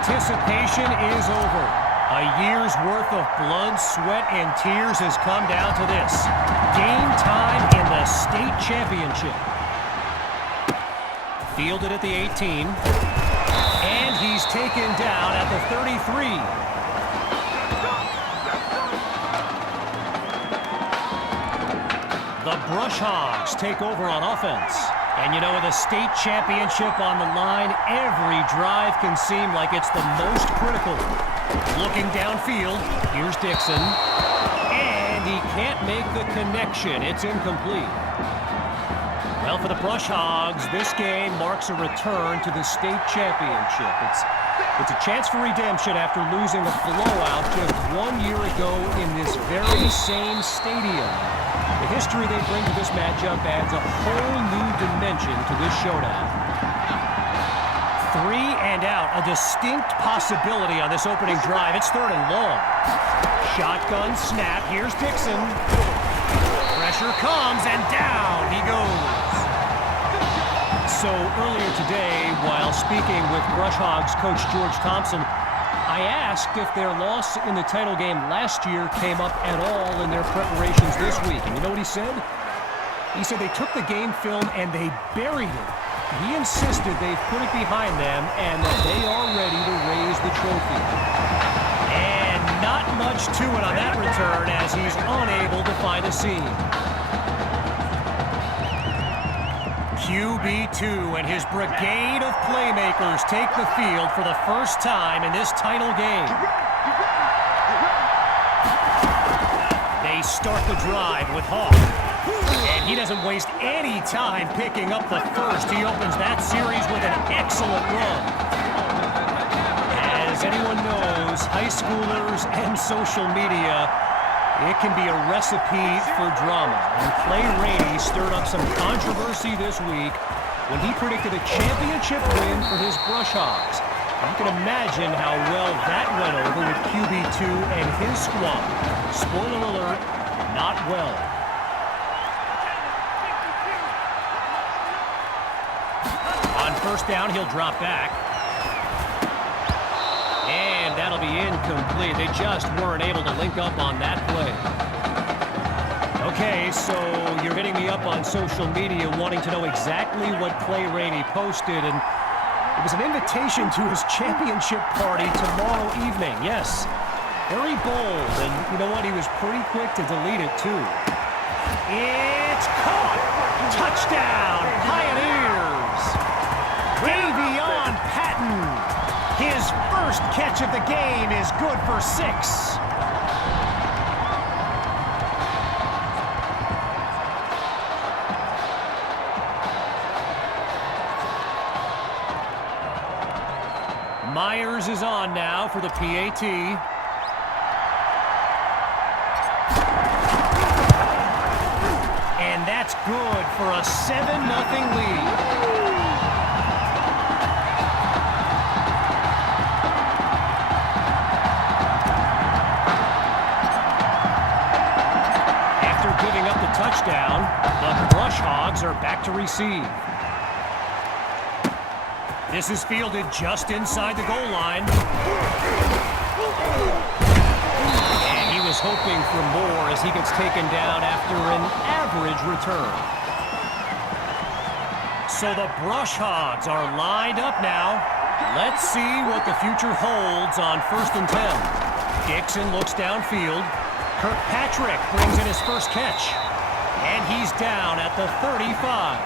anticipation is over. A year's worth of blood, sweat, and tears has come down to this. Game time in the state championship. Fielded at the 18. And he's taken down at the 33. The Brush Hogs take over on offense. And you know, with a state championship on the line, every drive can seem like it's the most critical. Looking downfield, here's Dixon. And he can't make the connection. It's incomplete. Well, for the Brush Hogs, this game marks a return to the state championship. It's a chance for redemption after losing a blowout just 1 year ago in this very same stadium. The history they bring to this matchup adds a whole new dimension to this showdown. 3 and out, a distinct possibility on this opening drive. It's 3rd and long. Shotgun snap, here's Dixon. Pressure comes, and down he goes. So earlier today, while speaking with Brush Hogs coach George Thompson, I asked if their loss in the title game last year came up at all in their preparations this week. And you know what he said? He said they took the game film and they buried it. He insisted they've put it behind them and that they are ready to raise the trophy. And not much to it on that return as he's unable to find a seam. QB2 and his brigade of playmakers take the field for the first time in this title game. They start the drive with Hawk. And he doesn't waste any time picking up the first. He opens that series with an excellent run. As anyone knows, high schoolers and social media, it can be a recipe for drama. And Clay Rainey stirred up some controversy this week when he predicted a championship win for his Brush Hogs. You can imagine how well that went over with QB2 and his squad. Spoiler alert, not well. On first down, he'll drop back. And that'll be incomplete. They just weren't able to link up on that play. Okay, so you're hitting me up on social media wanting to know exactly what Clay Rainey posted, and it was an invitation to his championship party tomorrow evening. Yes, very bold, and you know what? He was pretty quick to delete it, too. It's caught! Touchdown, Pioneers! Davion Patton! His first catch of the game is good for 6. Myers is on now for the PAT. And that's good for a 7-0 lead. Touchdown. The Brush Hogs are back to receive. This is fielded just inside the goal line. And he was hoping for more as he gets taken down after an average return. So the Brush Hogs are lined up now. Let's see what the future holds on 1st and 10. Dixon looks downfield. Kirkpatrick brings in his first catch. And he's down at the 35.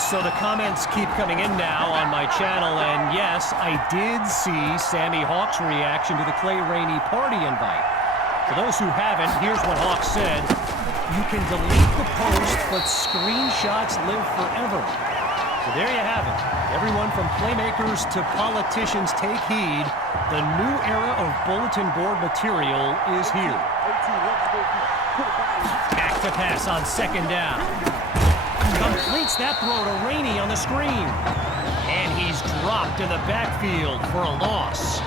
So the comments keep coming in now on my channel, and yes, I did see Sammy Hawk's reaction to the Clay Rainey party invite. For those who haven't, here's what Hawk said. You can delete the post, but screenshots live forever. So there you have it. Everyone from playmakers to politicians take heed. The new era of bulletin board material is here. Back to pass on 2nd down. Completes that throw to Rainey on the screen. And he's dropped in the backfield for a loss.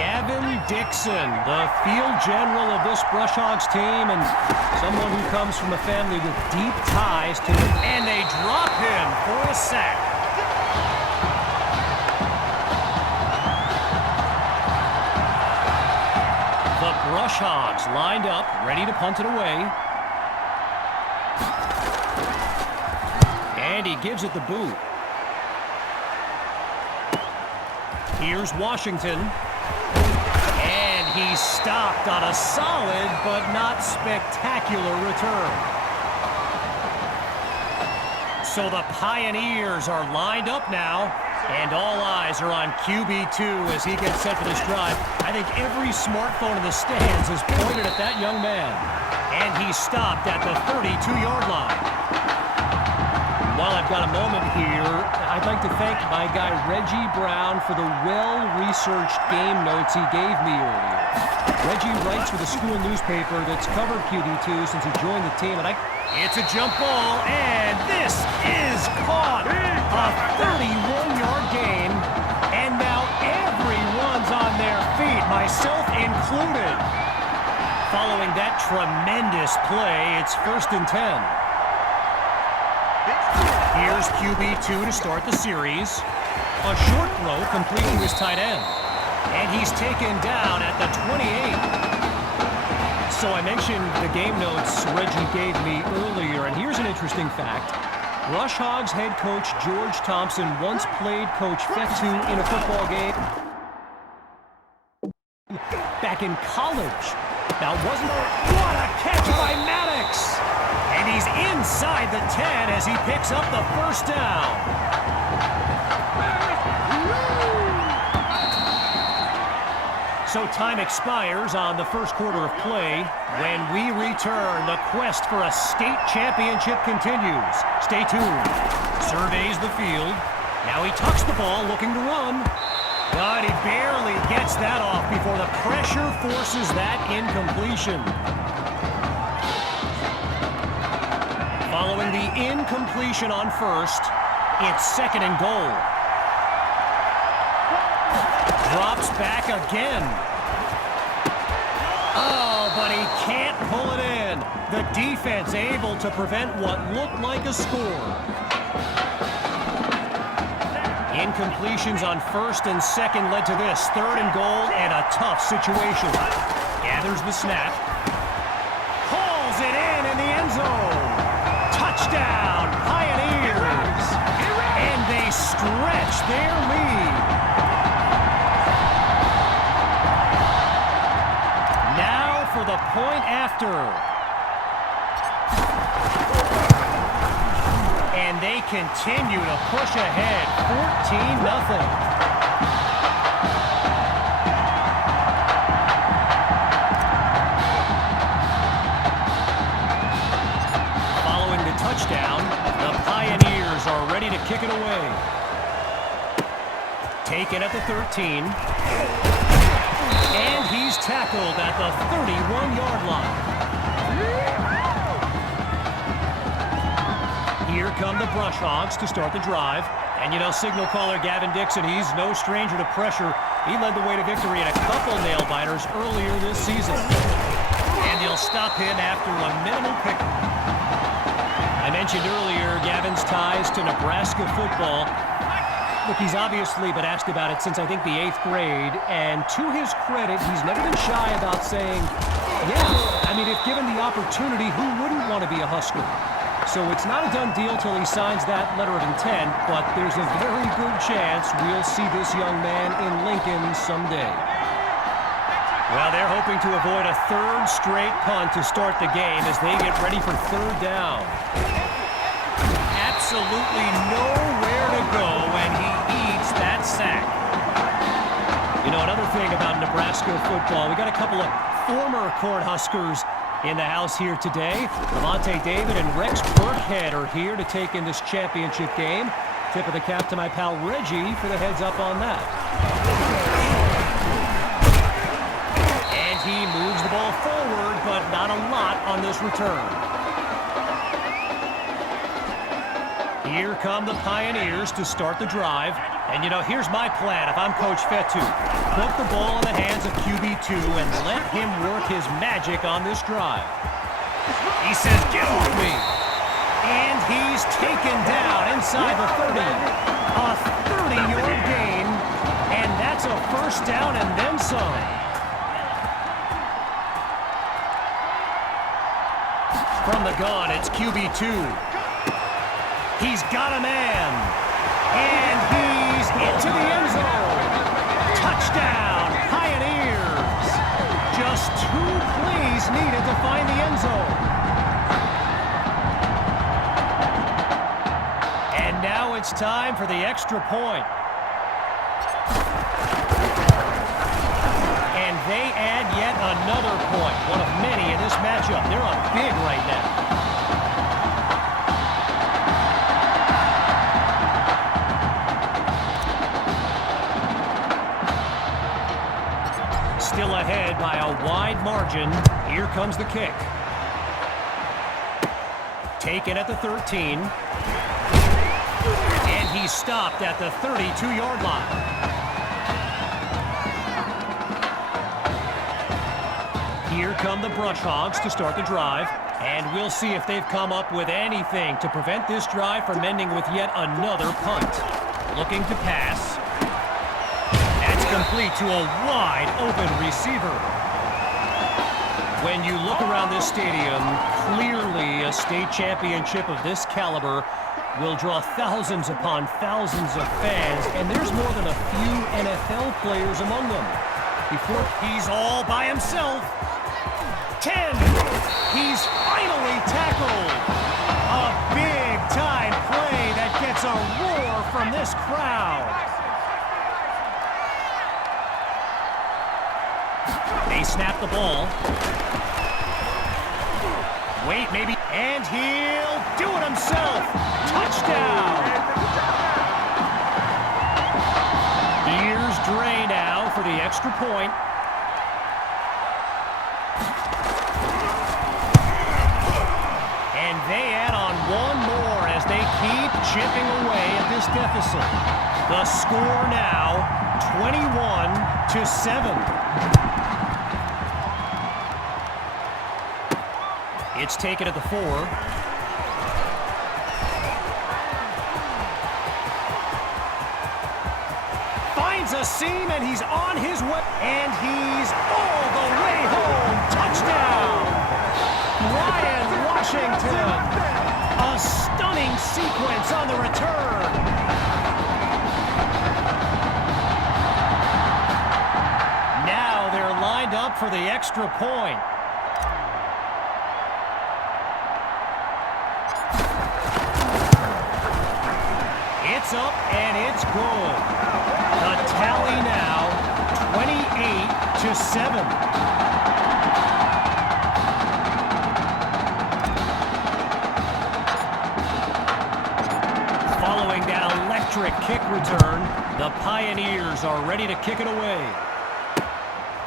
Gavin Dixon, the field general of this Brush Hogs team, and someone who comes from a family with deep ties to it. And they drop him for a sack. Hogs lined up, ready to punt it away. And he gives it the boot. Here's Washington. And he's stopped on a solid but not spectacular return. So the Pioneers are lined up now, and all eyes are on QB2 as he gets set for this drive. I think every smartphone in the stands is pointed at that young man. And he stopped at the 32-yard line. While I've got a moment here, I'd like to thank my guy Reggie Brown for the well-researched game notes he gave me earlier. Reggie writes for the school newspaper that's covered QB2 since he joined the team, and it's a jump ball, and this is caught. A 31-yard gain, and now everyone's on their feet, myself included. Following that tremendous play, it's 1st and 10. Here's QB2 to start the series. A short throw complete to his tight end. And he's taken down at the 28. So I mentioned the game notes Reggie gave me earlier, and here's an interesting fact. Rush Hogs head coach George Thompson once played Coach Fetu in a football game back in college. Now, what a catch by Maddox! And he's inside the 10 as he picks up the first down. So time expires on the first quarter of play. When we return, the quest for a state championship continues. Stay tuned. Surveys the field. Now he tucks the ball, looking to run. But he barely gets that off before the pressure forces that incompletion. Following the incompletion on first, it's 2nd and goal. Drops back again. Oh, but he can't pull it in. The defense able to prevent what looked like a score. Incompletions on 1st and 2nd led to this. 3rd and goal and a tough situation. Gathers the snap. Hauls it in the end zone. Touchdown, Pioneers. And they stretch their lead. Now for the point after. And they continue to push ahead, 14-0. Following the touchdown, the Pioneers are ready to kick it away. Taken at the 13. And he's tackled at the 31-yard line. Here come the Brush Hogs to start the drive. And you know, signal caller Gavin Dixon, he's no stranger to pressure. He led the way to victory in a couple nail-biters earlier this season. And they'll stop him after a minimal pick. I mentioned earlier Gavin's ties to Nebraska football. Look, he's obviously been asked about it since, I think, the 8th grade. And to his credit, he's never been shy about saying, yeah, I mean, if given the opportunity, who wouldn't want to be a Husker? So it's not a done deal till he signs that letter of intent, but there's a very good chance we'll see this young man in Lincoln someday. Well, they're hoping to avoid a 3rd straight punt to start the game as they get ready for 3rd down. Absolutely nowhere to go when he eats that sack. You know, another thing about Nebraska football, we got a couple of former Cornhuskers in the house here today. Levante David and Rex Burkhead are here to take in this championship game. Tip of the cap to my pal Reggie for the heads up on that. And he moves the ball forward, but not a lot on this return. Here come the Pioneers to start the drive. And, you know, here's my plan if I'm Coach Fetu. Put the ball in the hands of QB2 and let him work his magic on this drive. He says, get off me. And he's taken down inside the 30. A 30-yard gain. And that's a 1st down and then some. From the gun, it's QB2. He's got a man. And he's into the end zone. Touchdown, Pioneers. Just 2 plays needed to find the end zone. And now it's time for the extra point. And they add yet another point, one of many in this matchup. They're up big right now. Still ahead by a wide margin. Here comes the kick. Taken at the 13. And he's stopped at the 32-yard line. Here come the Brush Hogs to start the drive. And we'll see if they've come up with anything to prevent this drive from ending with yet another punt. Looking to pass. That's complete to a wide open receiver. When you look around this stadium, clearly a state championship of this caliber will draw thousands upon thousands of fans, and there's more than a few NFL players among them. Before he's all by himself. 10. He's finally tackled. A big-time play that gets a roar from this crowd. They snap the ball. Wait, maybe. And he'll do it himself. Touchdown. Here's Dre now for the extra point. And they add on one more as they keep chipping away at this deficit. The score now 21-7. It's taken at the 4. Finds a seam, and he's on his way. And he's all the way home. Touchdown! Ryan Washington. A stunning sequence on the return. Now they're lined up for the extra point. It's up and it's good. The tally now 28-7. Following that electric kick return, the Pioneers are ready to kick it away.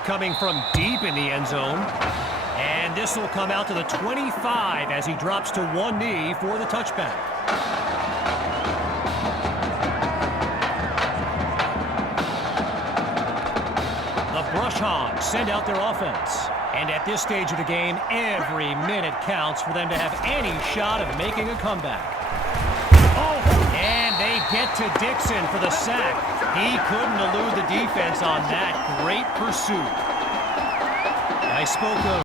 Coming from deep in the end zone. And this will come out to the 25 as he drops to one knee for the touchback. Brush Hogs send out their offense. And at this stage of the game, every minute counts for them to have any shot of making a comeback. Oh, and they get to Dixon for the sack. He couldn't elude the defense on that great pursuit. I spoke of